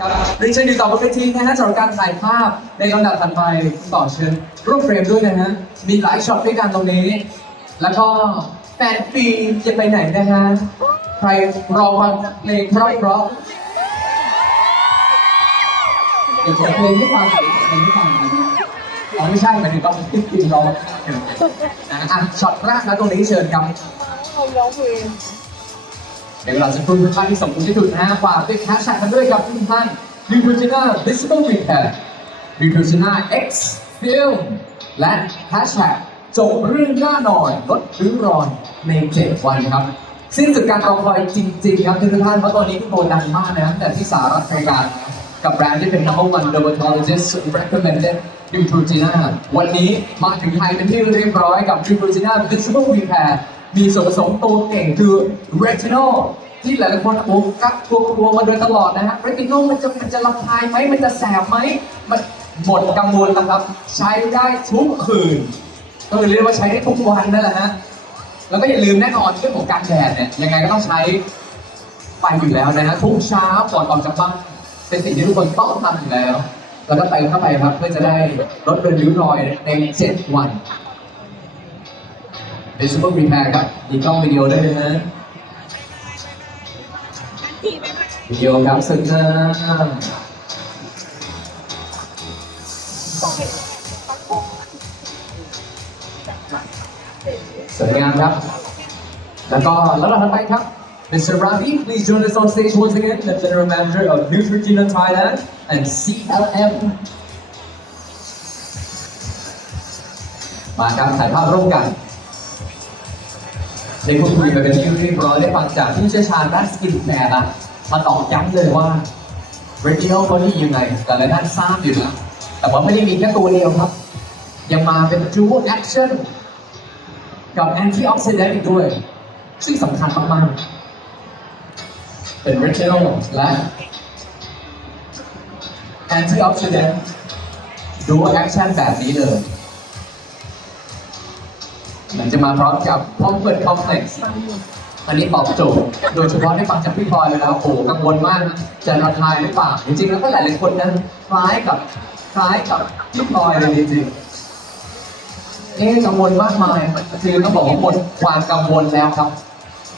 ครับเรียนเชิญติดต่อบนเวทีนะฮะสำหรับการถ่ายภาพในลำดับถัดไปคุณต่อเชิญร่วมเฟรมด้วยนะฮะมีหลายช็อตด้วยกันตรงนี้ แล้วก็แฟนฟีจะไปไหนนะฮะใครรอฟังเพลงเพราะเพราะๆเดี๋ยวผมเพลงให้ฟังเดี๋ยวเพลงให้ฟังนะฮะอ๋อไม่ใช่หมายถึงต้องฟิล์มรอนะอะช็อตแรกนะตรงนี้เชิญครับผมร้อง เพลงเดี๋ยวเราจะพูดทุกท่านที่สมบูรณ์ที่สุดนะฮะฝากด้วยแฮชแท็กกันด้วยกับทุกท่าน Neutrogena Visible Repair Neutrogena X Film และแฮชแท็กจบเรื่องหน้านอนลดริ้วรอยใน7วันครับสิ้นสุดการรอคอยจริง ๆ ครับทุกท่านเพราะตอนนี้ทุกคนดังมากนะตั้งแต่ที่สหรัฐอเมริกากับแบรนด์ที่เป็น number one dermatologist recommended Neutrogena วันนี้มาถึงไทยเป็นที่เรียบร้อยกับ Neutrogena Visible Repair มีส่วนผสมตัวเก่งคือ retinol ที่หลายๆคนโอ้กักตัวกลัวมาโดยตลอดนะฮะ retinol มันจะมันจะระคายไหมมันจะแสบไหมมันหมดกังวลแล้วครับ ใช้ได้ทุกคืน ก็เลยเรียกว่าใช้ได้ทุกวันนั่นแหละฮะ แล้วก็อย่าลืมแน่นอนเรื่องของการแดดเนี่ยยังไงก็ต้องใช้ไปอยู่แล้วนะฮะทุกเช้าก่อนออกจากบ้านเป็นสิ่งที่ทุกคนต้องทำอยู่แล้ว แล้วก็เติมเข้าไปครับเพื่อจะได้ลดเป็นริ้วรอยใน7วัน เป็นซูเปอร์รีแพร์ครับมีกล้องวิดีโอด้วยนะฮะวิดีโอครับสุดนะสวยงามครับ แล้วก็แล้วเราถัดไปครับ Mr. Ravi, please join us on stage once again, the General Manager of Neutrogena Thailand and CLM. มาครับถ่ายภาพร่วมกัน ได้พูดคุยไปเป็นที่เรียบร้อยได้ฟังจากผู้เชี่ยวชาญด้านสกินแคร์ละมาตอกย้ำเลยว่า retinol เขาดียังไงแต่ละท่านทราบอยู่แล้วแต่ว่าไม่ได้มีแค่ตัวเดียวครับ ยังมาเป็น dual action กับ antioxidant อีกด้วย ซึ่งสำคัญมากๆ เป็น retinol และ antioxidant dual action แบบนี้เลย มันจะมาพร้อมกับ comfort complex อันนี้ตอบโจทย์ โดยเฉพาะได้ฟังจากพี่พลอยไปแล้วโอ้กังวลมากนะจะระคายหรือเปล่าจริงๆ แล้วก็หลายๆคนนั้นคล้ายกับคล้ายกับพี่พลอยเลยจริงๆเอ๊ะกังวลมากมายคือต้องบอกว่าหมดความกังวลแล้วครับ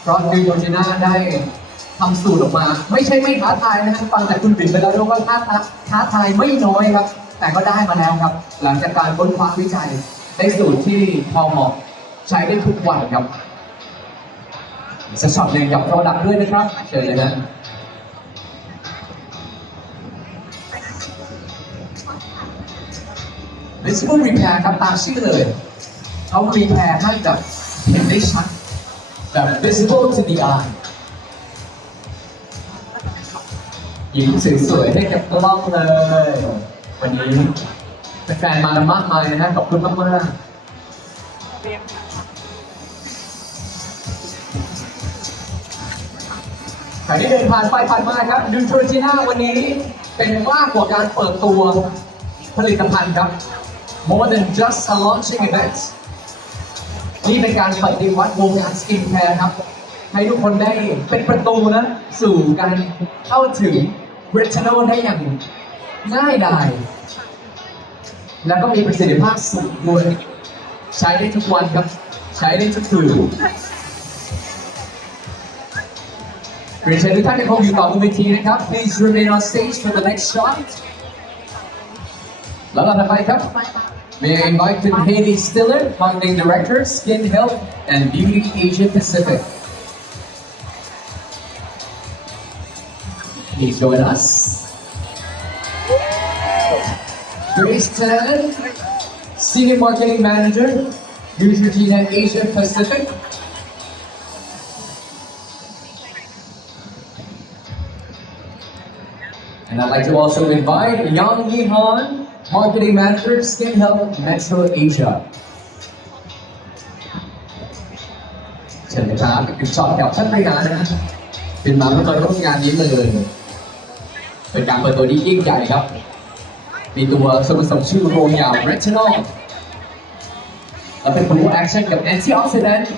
เพราะนิวโรจิน่าได้ทำสูตรออกมา ไม่ใช่ไม่ท้าทายนะฮะฟังจากคุณบิ่นไปแล้วด้วยว่าท้าทายท้าทายไม่น้อยครับ แต่ก็ได้มาแล้วครับ หลังจากการค้นคว้าวิจัยได้สูตรที่พอเหมาะ ใช้ได้ทุกวันครับสักช็อตหนึ่งกับโปรดักด้วยนะครับ เชิญเลยนะ Visible Repair ครับตามชื่อเลยเขา repair ให้แบบเห็นได้ชัด แบบ visible to the eye ยิ้มสวยๆให้กับกล้องเลย วันนี้แฟนๆมากันมากมายนะฮะขอบคุณมากๆ ที่เดินผ่านไปผ่านมาครับดูทรจีน่าวันนี้เป็นมากกว่าการเปิดตัวผลิตภัณฑ์ครับ more than just a launching event นี่เป็นการปฏิวัติวงการสกินแคร์ครับ ให้ทุกคนได้เป็นประตูนะ สู่การเข้าถึงเรท i น o l ได้อย่างง่ายดาย แล้วก็มีประสิทธิภาพสูงด้วย ใช้ได้ทุกวันครับ ใช้ได้ทุกคืน เรียนเชิญทุกท่านที่คงอยู่ต่อบนเวทีนะครับ Please remain on stage for the next shot แล้วเราถัดไปครับ May I invite Ms. Haley Stiller, Founding Director, Skin Health and Beauty Asia Pacific. Please join us. Grace Tan, Senior Marketing Manager, Neutrogena Asia Pacific. And I'd like to also invite Yang Yihan, Marketing Manager, Skin Health, Metro Asia. เชิญเลยครับเป็นช็อตแถวชั้นไม่นานนะเป็นมาเพื่อมาร่วมงานนี้เลยเป็นการเปิดตัวที่ยิ่งใหญ่ครับ มีตัวส่วนผสมชื่อโรยา retinol แล้วเป็น blue action กับ antioxidant แดนต์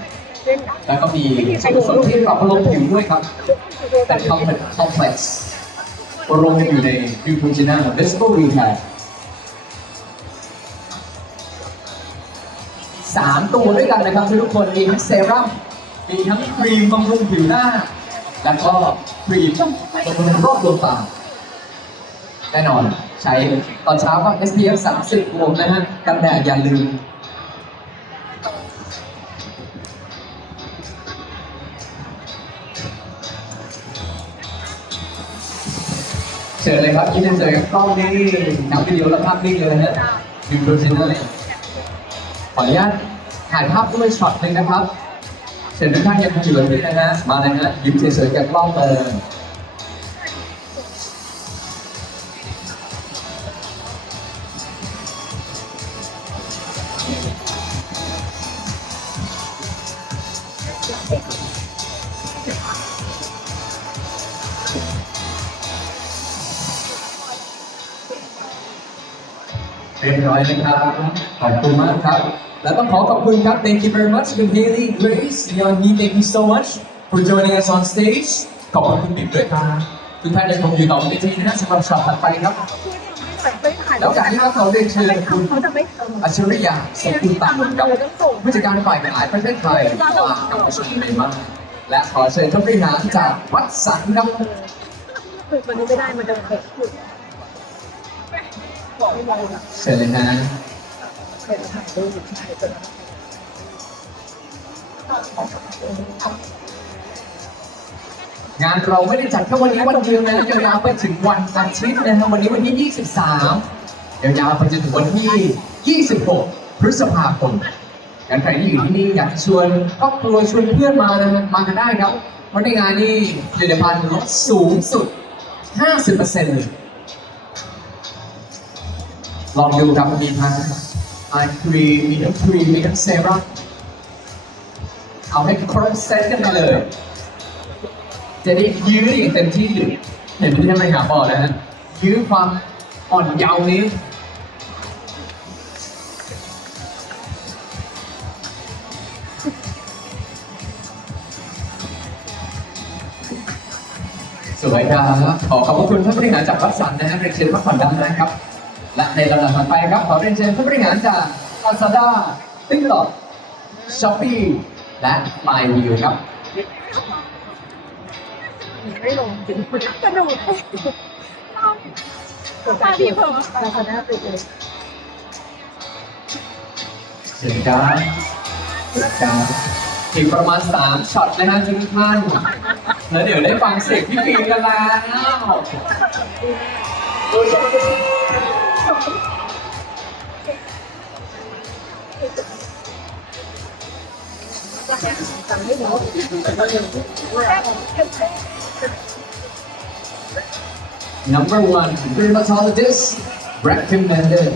แล้วก็มีส่วนผสมที่ปรับอารมณ์ผิวด้วยครับเป็น complex complex รวมกั นอยู่ใน Neutrogena Visible Repair สามตัวด้วยกันนะครับทุกคนมีทั้งเซรั่มมีทั้งครีมบำรุงผิวหน้า แล้วก็ครีมบำรุงรอบดวงตาแน่นอนใช้ตอนเช้าก็ SPF 30บวกนะฮะกันแดดอย่าลืม ชิญเลยครับยิ้มเฉยๆกับกล้องนี่ทั้งวิดีโอและภาพนิ่งเลยนะฮะยูโรเจนเนอร์ขออนุญาตถ่ายภาพด้วยช็อตหนึ่งนะครับเชิญทุกท่านยังอยู่เลยนะฮะมาเลยฮะยิ้มเฉยๆกับกล้องเลย เรียบร้อยนะครับ ขอบคุณมากครับ และต้องขอขอบคุณครับ Thank you very much คุณ Haley Grace Yoni Thank you so much for joining us on stage ขอบคุณคุณบิ๊กด้วยครับทุกท่านยังคงอยู่ต่อไปที่นะสำหรับช็อตถัดไปครับ แล้วการที่เราขอเรียนเชิญคุณเขาจะไม่เอออัจฉริยะสมบูรณ์ตังกับผู้จัดการฝ่ายขายประเทศไทยมากับประชุมในบ้านและขอเชิญท่านบริหารจากวัดสันครับฝึกวันนี้ไม่ได้มันจะเผ็ดฝึกบอกให้มองนะ เชิญเลยนะเผ็ดถ่ายรูปใช่จนงานเราไม่ได้จัดแค่วันนี้วันเดียวนะยาวๆไปถึงวันอาทิตย์นะครับวันนี้วันที่ 23 ยาวๆไปจนถึงวันที่ 26 พฤษภาคมงั้นใครที่อยู่ที่นี่อยากชวนครอบครัวชวนเพื่อนมานะฮะมากันได้ครับเพราะในงานนี้ผลิตภัณฑ์ลดสูงสุด 50%เลย ลองดูครับมีทั้งไอครีมมีทั้งครีมมีทั้งเซรั่มเอาให้ครบเซตกันมาเลย จะได้ยื้ออย่างเต็มที่เห็นไหมที่ท่านไปหาบอกนะฮะยื้อความอ่อนเยาว์นี้สวยครับขอขอบคุณท่านบริหารจากวัดสันนะฮะเรียนเชิญพักผ่อนด้านน้าครับ และในลำดับถัดไปครับขอเรียนเชิญท่านบริหารจาก Lazada TikTok Shopee และ MyView ครับ ไม่ลงจริงกระโดดตาพี่เพิ่มราคาหน้าติดเลยเชิญครับเชิญครับอีกประมาณ 3ช็อตนะฮะทุกท่านแล้วเดี๋ยวได้ฟังเสียงพี่ฟิล์มกันแล้ว Number one dermatologist recommended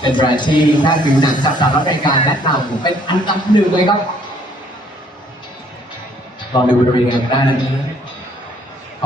เป็นแบรนด์ที่แพทย์ผิวหนังจากสหรัฐอเมริกาแนะนำเป็นอันดับหนึ่งเลยครับลองดูบริเวณงานได้นะ